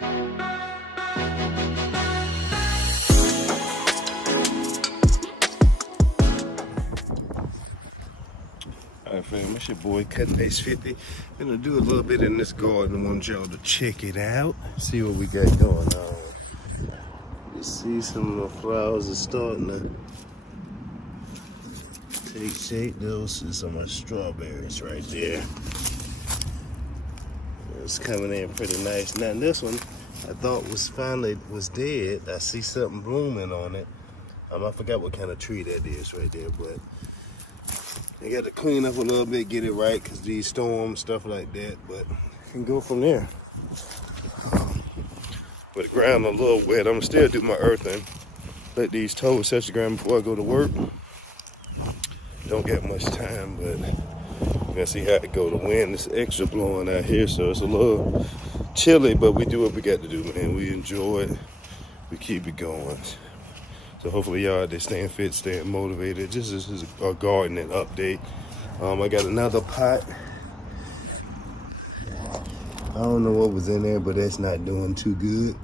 Alright fam, it's your boy Cut Base 50. Gonna do a little bit in this garden. I want y'all to check it out. See what we got going on. You see some of the flowers are starting to take shape. Those are some of the strawberries right there. It's coming in pretty nice. Now this one I thought was dead. I see something blooming on it. I forgot what kind of tree that is right there, but I got to clean up a little bit, get it right, because these storms, stuff like that, but I can go from there. But the ground a little wet. I'm going to still do my earthing. Let these toes touch the ground before I go to work. Don't get much time, but we're going to see how it go. The wind is extra blowing out here, so it's a little chilly, but we do what we got to do, man. We enjoy it. We keep it going. So hopefully y'all out there staying fit, staying motivated. This is a gardening update. I got another pot. I don't know what was in there, but that's not doing too good.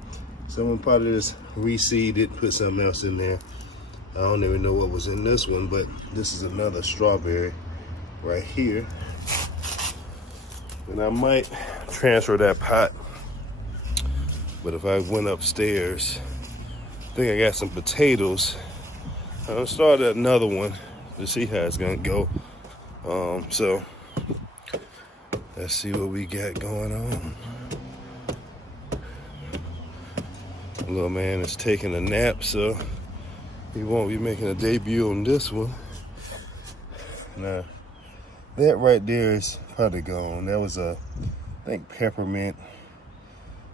So I'm gonna probably just reseed it, put something else in there. I don't even know what was in this one, but this is another strawberry right here. And I might transfer that pot. But if I went upstairs, I think I got some potatoes. I'm gonna start another one to see how it's gonna go. So let's see what we got going on. Little man is taking a nap, so he won't be making a debut on this one. Now, that right there is probably gone. That was I think peppermint.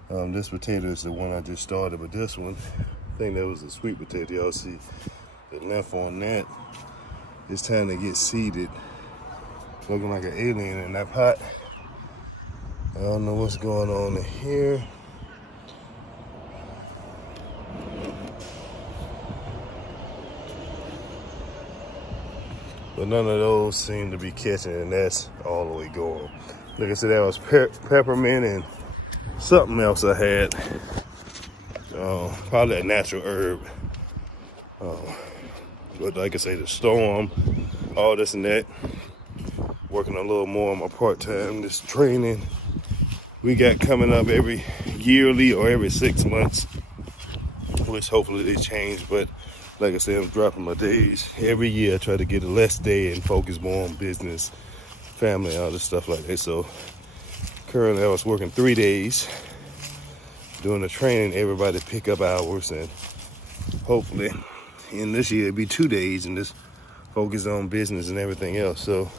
This potato is the one I just started, but this one, I think that was a sweet potato. Y'all see the left on that. It's time to get seeded. Looking like an alien in that pot. I don't know what's going on in here. But none of those seem to be catching, and that's all the way going. Like I said, that was peppermint and something else I had. Probably a natural herb. But like I say, the storm, all this and that. Working a little more on my part-time, this training we got coming up every yearly or every 6 months, which hopefully they change. But like I said, I'm dropping my days. Every year I try to get a less day and focus more on business, family, all this stuff like that. So currently I was working 3 days, doing the training, everybody pick up hours, and hopefully in this year it'll be 2 days and just focus on business and everything else. So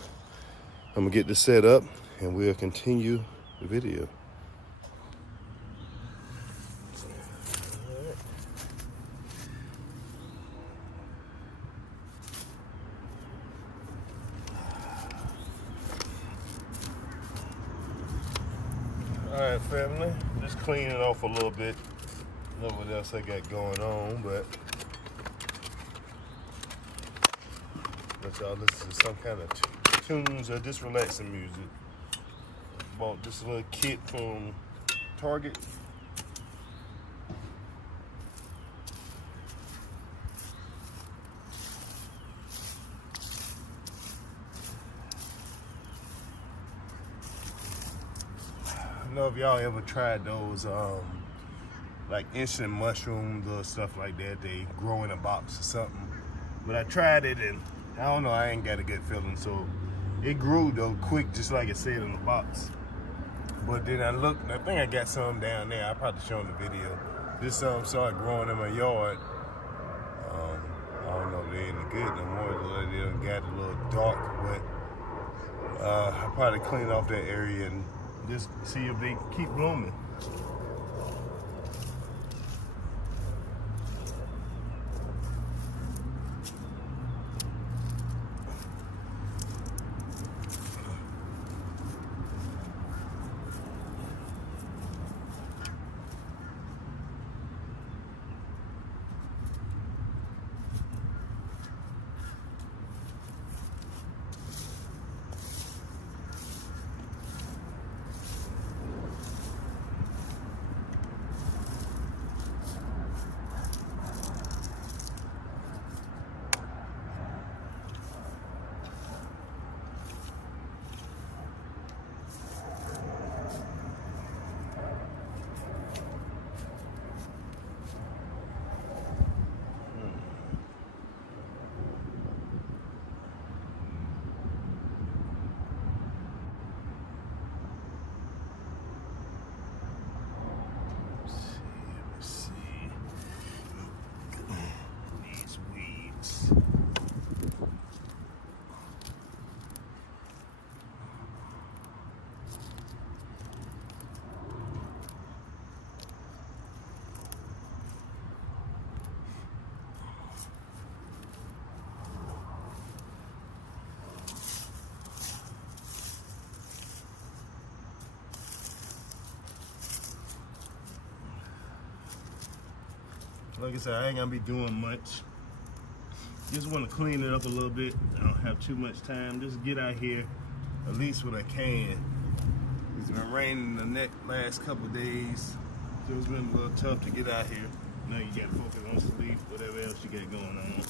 I'm gonna get this set up and we'll continue the video. All right, family, just clean it off a little bit. Know what else I got going on, but y'all listen to some kind of tunes or just relaxing music. Bought this little kit from Target. I don't know if y'all ever tried those like instant mushrooms or stuff like that. They grow in a box or something. But I tried it and I don't know, I ain't got a good feeling. So it grew though quick, just like it said in the box. But then I looked, and I think I got some down there. I probably shown the video. This started growing in my yard. I don't know if they ain't good no more. They done got a little dark, but I probably clean off that area and just see if they keep blooming. like I said, I ain't gonna be doing much. Just want to clean it up a little bit. I don't have too much time. Just get out here at least what I can. It's been raining the last couple of days, so it's been a little tough to get out here. Now you got to focus on sleep, whatever else you got going on.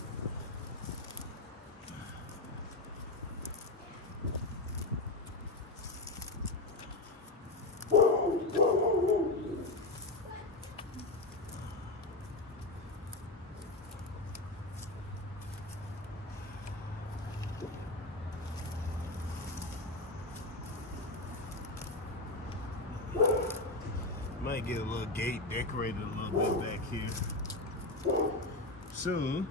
Might get a little gate decorated a little bit back here soon.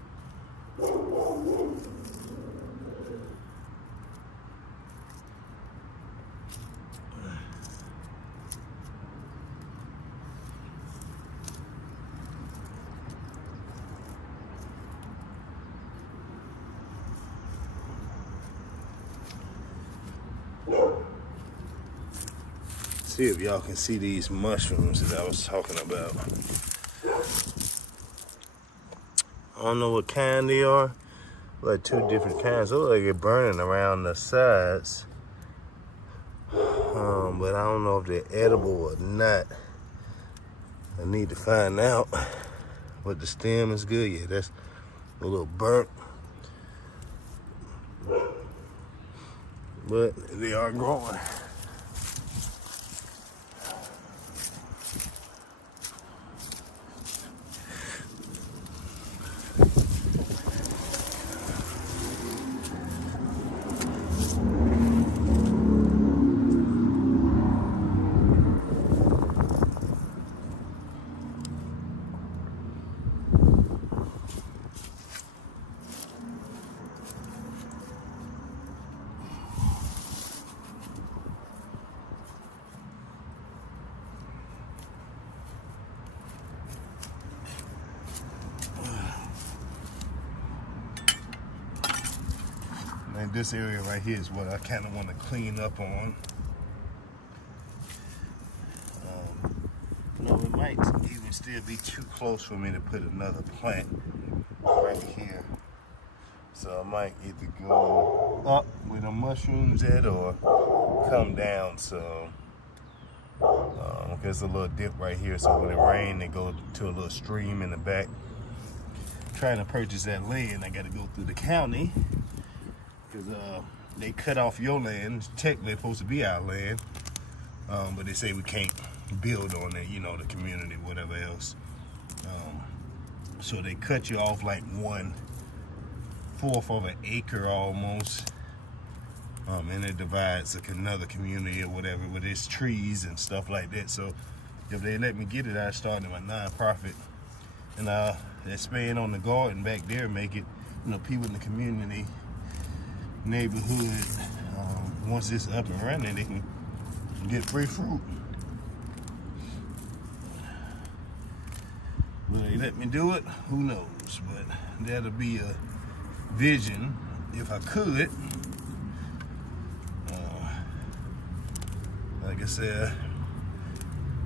See if y'all can see these mushrooms that I was talking about. I don't know what kind they are. Like 2 different kinds. They look like they're burning around the sides. But I don't know if they're edible or not. I need to find out. But the stem is good. Yeah, that's a little burnt. But they are growing. And this area right here is what I kind of want to clean up on. No, it might even still be too close for me to put another plant right here. So I might either go up where the mushrooms at or come down some. There's a little dip right here, so when it rains, they go to a little stream in the back. Trying to purchase that land, I got to go through the county. Because they cut off your land. Technically, it's supposed to be our land. But they say we can't build on it, you know, the community, whatever else. So they cut you off like 1/4 of an acre almost. And it divides like another community or whatever with its trees and stuff like that. So if they let me get it, I started my nonprofit. And expand on the garden back there, make it, you know, people in the community, neighborhood, once it's up and running, they can get free fruit. Will they let me do it? Who knows? But that'll be a vision if I could. Like I said,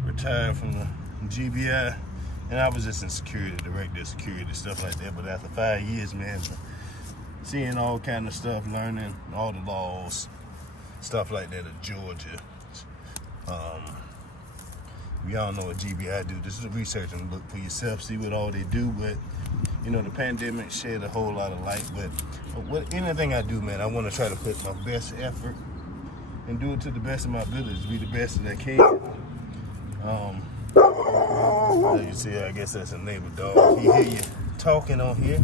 retired from the GBI, and I was just in security, director, security, stuff like that. But after 5 years, man, seeing all kind of stuff, learning all the laws, stuff like that of Georgia. We all know what GBI do. This is research and look for yourself, see what all they do. But you know, the pandemic shed a whole lot of light. But anything I do, man, I want to try to put my best effort and do it to the best of my abilities, be the best that I can. As you see, I guess that's a neighbor dog. He hear you talking on here.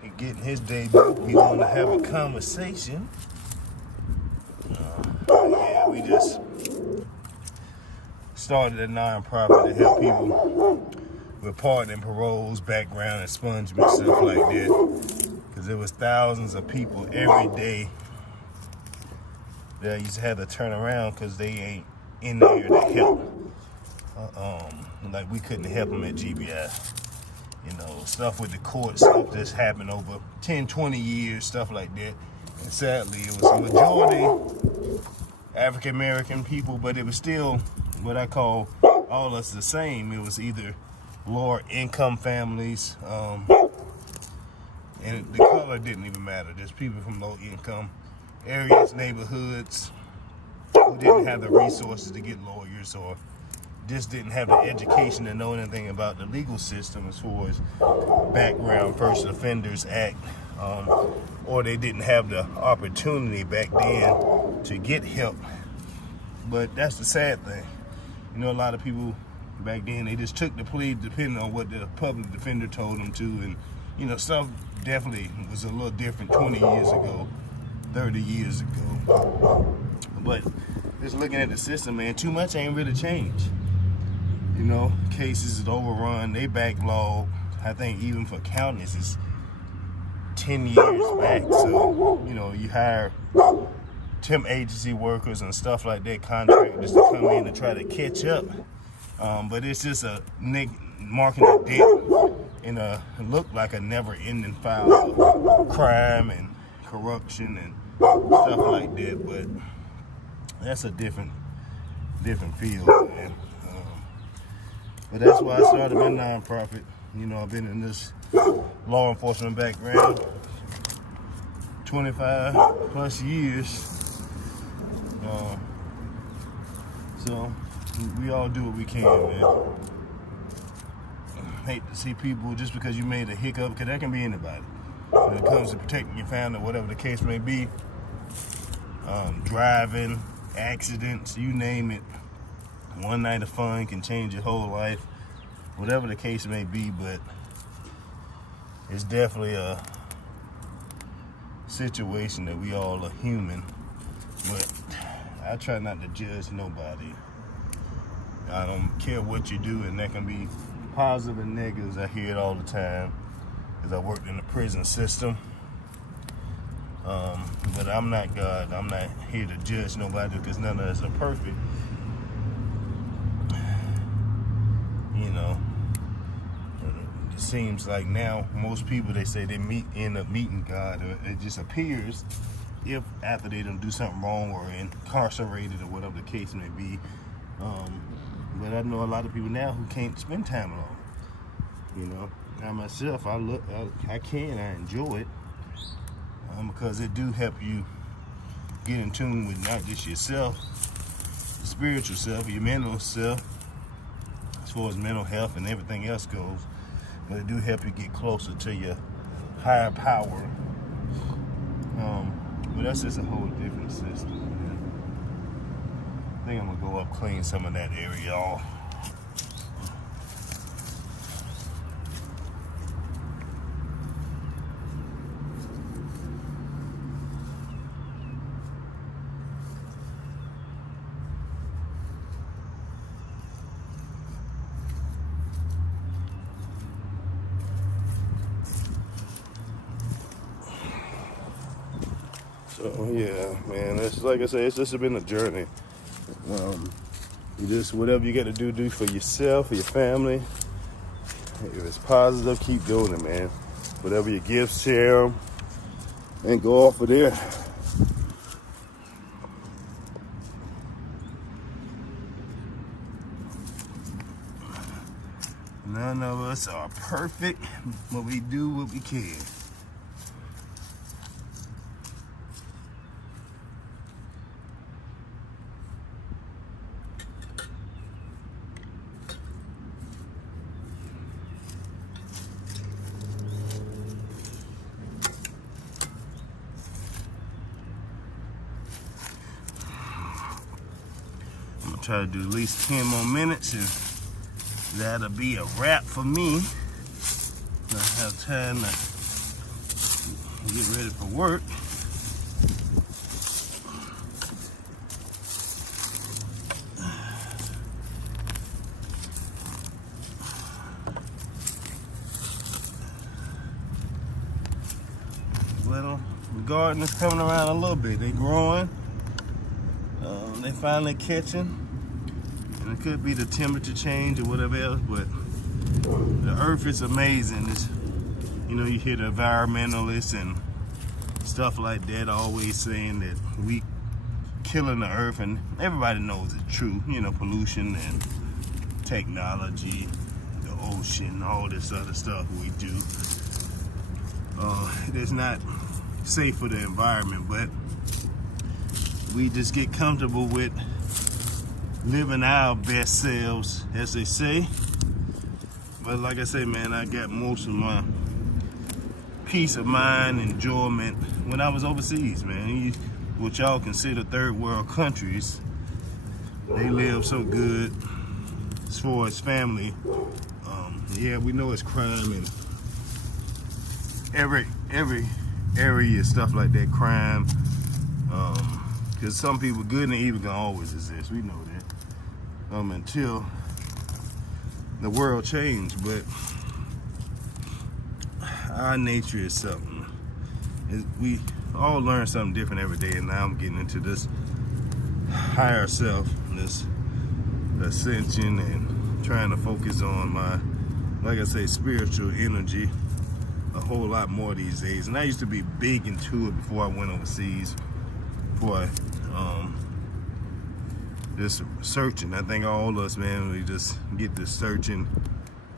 He getting his debut. We want to have a conversation. Yeah, we just started a nonprofit to help people with pardon and paroles, background expungement, stuff like that. Because there was thousands of people every day that used to have to turn around because they ain't in there to help. Like we couldn't help them at GBI. You know, stuff with the court, stuff that's happened over 10, 20 years, stuff like that. And sadly, it was a majority African-American people, but it was still what I call all us the same. It was either lower income families, and the color didn't even matter. There's people from low income areas, neighborhoods, who didn't have the resources to get lawyers, or just didn't have the education to know anything about the legal system as far as background First Offenders Act, or they didn't have the opportunity back then to get help. But that's the sad thing. You know, a lot of people back then, they just took the plea depending on what the public defender told them to. And, you know, stuff definitely was a little different 20 years ago, 30 years ago. But just looking at the system, man, too much ain't really changed. You know, cases is overrun, they backlog. I think even for counties, it's 10 years back. So, you know, you hire temp agency workers and stuff like that, contractors to come in to try to catch up. But it's just a marking a debt in a look like a never-ending file of crime and corruption and stuff like that. But that's a different field, man. But that's why I started my nonprofit. You know, I've been in this law enforcement background 25 plus years. So we all do what we can, man. Hate to see people just because you made a hiccup, because that can be anybody. When it comes to protecting your family, whatever the case may be, driving, accidents, you name it. One night of fun can change your whole life, whatever the case may be. But it's definitely a situation that we all are human. But I try not to judge nobody. I don't care what you do, and that can be positive and negatives. I hear it all the time because I worked in the prison system. But I'm not God. I'm not here to judge nobody because none of us are perfect. You know, it seems like now most people, they say they end up meeting God, or it just appears if after they don't do something wrong or incarcerated or whatever the case may be. But I know a lot of people now who can't spend time alone. You know, I myself, I enjoy it because it do help you get in tune with not just yourself, your spiritual self, your mental self, as far as mental health and everything else goes. But it do help you get closer to your higher power. But that's just a whole different system, man. I think I'm gonna go up, clean some of that area off. So yeah, man, it's like I said, it's just been a journey. You just, whatever you got to do for yourself, for your family. If it's positive, keep doing it, man. Whatever your gifts, share them, and go off of there. None of us are perfect, but we do what we can. Try to do at least 10 more minutes and that'll be a wrap for me. I have time to get ready for work. Well, the garden is coming around a little bit. They're growing. They finally catching. And it could be the temperature change or whatever else, but the earth is amazing. It's, you know, you hear the environmentalists and stuff like that always saying that we killing the earth, and everybody knows it's true. You know, pollution and technology, the ocean, all this other stuff we do. It's not safe for the environment, but we just get comfortable with living our best selves, as they say. But like I say, man, I got most of my peace of mind, enjoyment when I was overseas, man. What y'all consider third world countries, they live so good as far as family. Yeah, we know it's crime in every area, stuff like that, crime. Because some people, good and evil, can always exist. We know that. Until the world changed, but our nature is something. We all learn something different every day, and now I'm getting into this higher self, this ascension, and trying to focus on my, like I say, spiritual energy a whole lot more these days. And I used to be big into it before I went overseas, before I just searching. I think all of us, man, we just get to searching,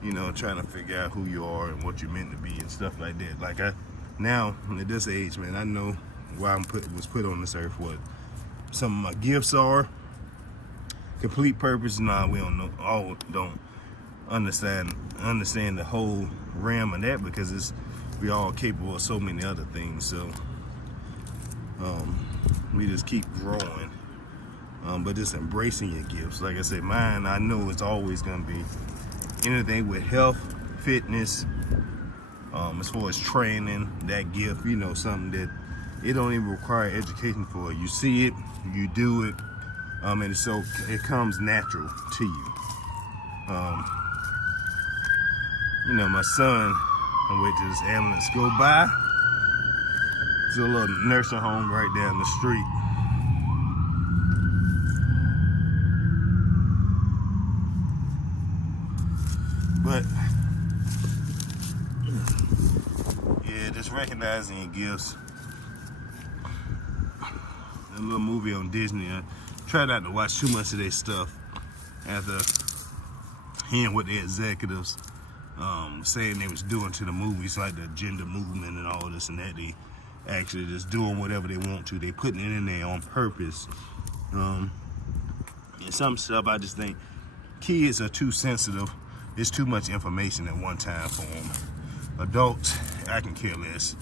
you know, trying to figure out who you are and what you're meant to be and stuff like that. Like now at this age, man, I know why was put on this earth, what some of my gifts are. Complete purpose, nah, we don't know, all don't understand the whole realm of that, because we all capable of so many other things. So we just keep growing, but just embracing your gifts. Like I said, mine, I know it's always gonna be anything with health, fitness, as far as training, that gift, you know, something that it don't even require education for. You see it, you do it, and so it comes natural to you. You know, my son, I wait till this ambulance go by. It's a little nursing home right down the street. But yeah, just recognizing your gifts. A little movie on Disney. I try not to watch too much of their stuff after hearing what the executives saying they was doing to the movies, like the gender movement and all this and that. They actually just doing whatever they want to. They putting it in there on purpose. And some stuff, I just think kids are too sensitive. There's too much information at one time for them. Adults, I can care less.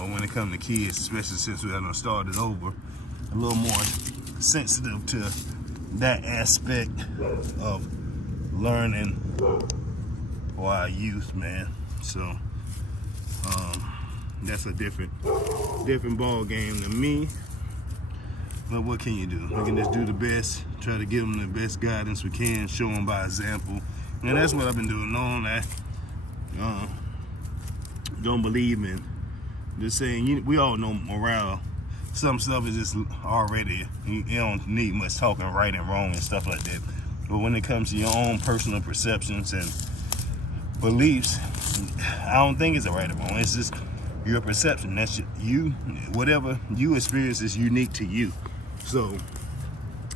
When it comes to kids, especially since we done started over, a little more sensitive to that aspect of learning for our youth, man. So that's a different ball game than me. But what can you do? We can just do the best, try to give them the best guidance we can, show them by example. And that's what I've been doing. Knowing that don't believe in just saying, we all know morale. Some stuff is just already, you don't need much talking right and wrong and stuff like that. But when it comes to your own personal perceptions and beliefs, I don't think it's a right or wrong. It's just your perception. That's you. Whatever you experience is unique to you. So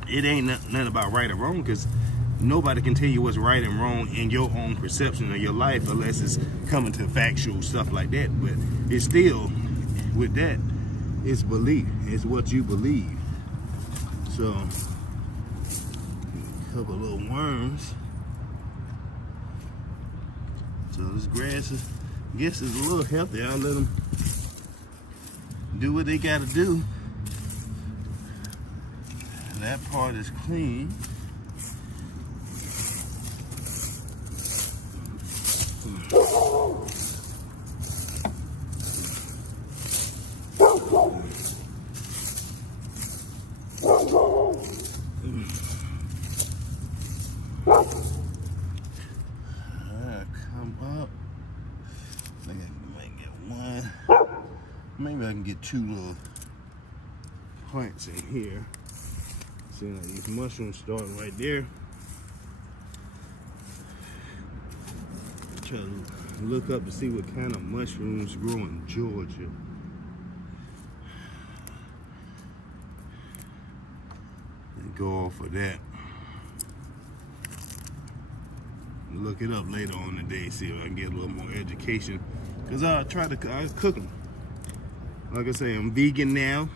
it ain't nothing about right or wrong, because nobody can tell you what's right and wrong in your own perception of your life unless it's coming to factual stuff like that. But it's still, with that, it's belief. It's what you believe. So, a couple little worms. So this grass is, I guess, is a little healthy. I'll let them do what they gotta do. That part is clean. Come up. I think I might get one. Maybe I can get two little plants in here. See, like these mushrooms starting right there. Try to look up to see what kind of mushrooms grow in Georgia. And go off of that. look it up later on the day, see if I can get a little more education. Cause I cook them. Like I say, I'm vegan now.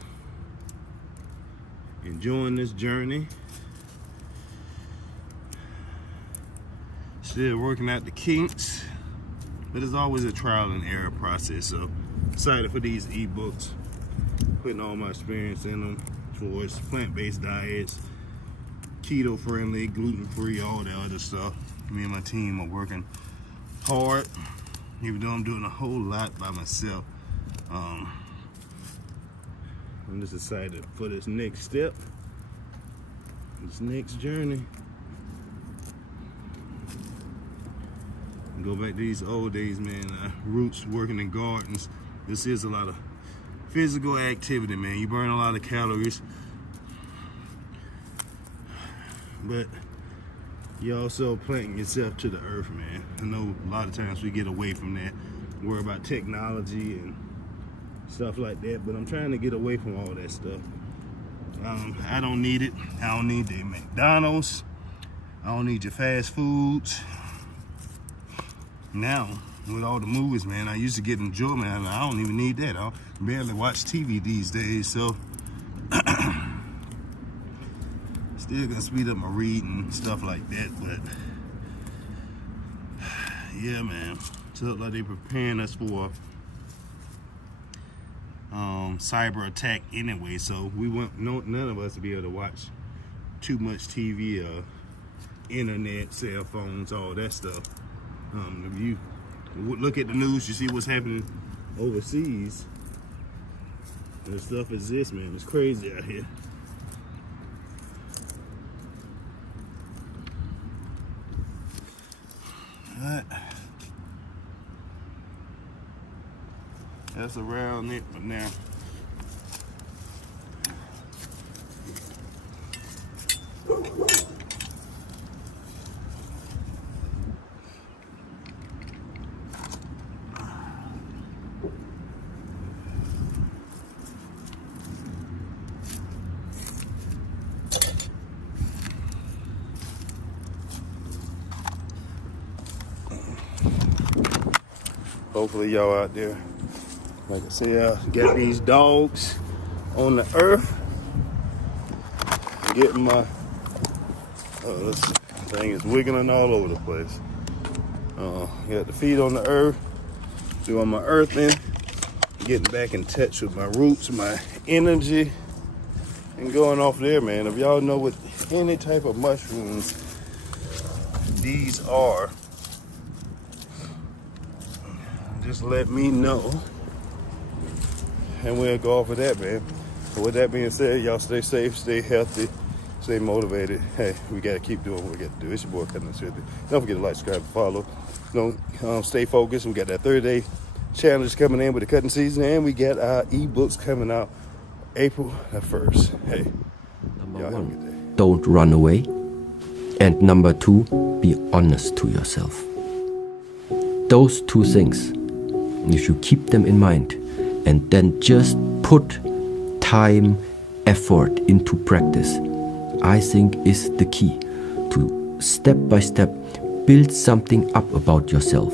Enjoying this journey. Still working out the kinks. But it's always a trial and error process. So excited for these ebooks. Putting all my experience in them towards plant-based diets, keto friendly, gluten-free, all that other stuff. Me and my team are working hard, even though I'm doing a whole lot by myself. I'm just excited for this next step, this next journey. Go back to these old days, man. Roots, working in gardens. This is a lot of physical activity, man. You burn a lot of calories, but you also planting yourself to the earth, man. I know a lot of times we get away from that, worry about technology and stuff like that, but I'm trying to get away from all that stuff. I don't need it. I don't need the McDonald's. I don't need your fast foods. Now, with all the movies, man, I used to get enjoyment out of it. I don't even need that. I barely watch TV these days, so still gonna speed up my reading and stuff like that. But yeah, man, so like they preparing us for cyber attack anyway, so we want none of us to be able to watch too much TV, internet, cell phones, all that stuff. If you look at the news, you see what's happening overseas. And stuff is this, man. It's crazy out here. Alright. That's around it for now. Hopefully y'all out there, like I said, got these dogs on the earth. Getting my, this thing is wiggling all over the place. Got the feet on the earth, doing my earthing, getting back in touch with my roots, my energy, and going off there, man. If y'all know what any type of mushrooms these are, just let me know, and we'll go off of that, man. So with that being said, y'all stay safe, stay healthy, stay motivated. Hey, we gotta keep doing what we gotta do. It's your boy, Pocket Nutritionist. Don't forget to like, subscribe, and follow. Don't stay focused. We got that 30-day challenge coming in with the cutting season, and we got our ebooks coming out April the 1st. Hey, Number y'all have a one, good day. don't run away. And number two, be honest to yourself. Those two things, if you keep them in mind and then just put time, effort into practice, I think is the key to step by step build something up about yourself.